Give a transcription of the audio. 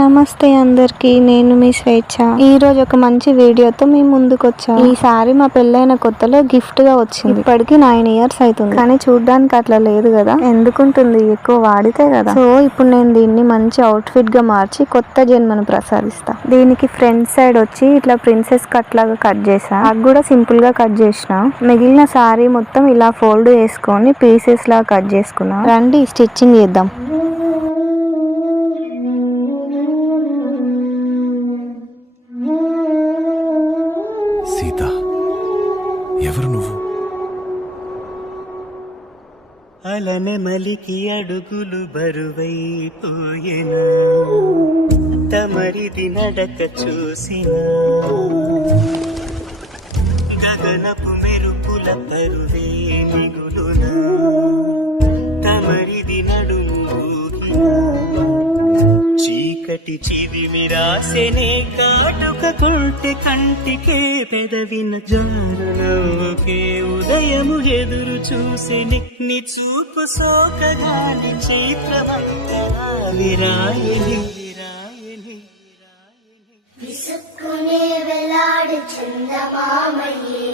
నమస్తే అందరికి, నేను మీ స్వేచ్ఛ. ఈ రోజు ఒక మంచి వీడియోతో మీ ముందుకు వచ్చా. ఈ సారీ మా పెళ్ళైన కొత్తలో గిఫ్ట్ గా వచ్చింది. ఇప్పటికి 9 years అవుతుంది, కానీ చూడడానికి అట్లా లేదు కదా. ఎందుకుంటుంది, ఎక్కువ వాడితే కదా. సో ఇప్పుడు నేను దీన్ని మంచి అవుట్ ఫిట్ గా మార్చి కొత్త జన్మను ప్రసాదిస్తా. దీనికి ఫ్రంట్ సైడ్ వచ్చి ఇట్లా ప్రిన్సెస్ కట్ లాగా కట్ చేసా. అది కూడా సింపుల్ గా కట్ చేసిన. మిగిలిన సారీ మొత్తం ఇలా ఫోల్డ్ చేసుకొని పీసెస్ లాగా కట్ చేసుకున్నా. రండి స్టిచ్చింగ్ చేద్దాం. సీత, ఎవరు నువ్వు? అలనే మలికి అడుగులు బరువైపోయేనా, తమరిది నడక చూసిన గగనపు మెరుపుల కరువే మిగులునా, తమరిది నడుము చీకటి చివిమి రాసెనే కాటుక కొంటె కంటికే పెదవిన జారు నవ్వుకే ఉదయము ఎదురు చూసెని నీ చూపు సోకగాని చైత్రవంతెనా విరాయని విరాయని విసుక్కునే వెలాడు చందమామయే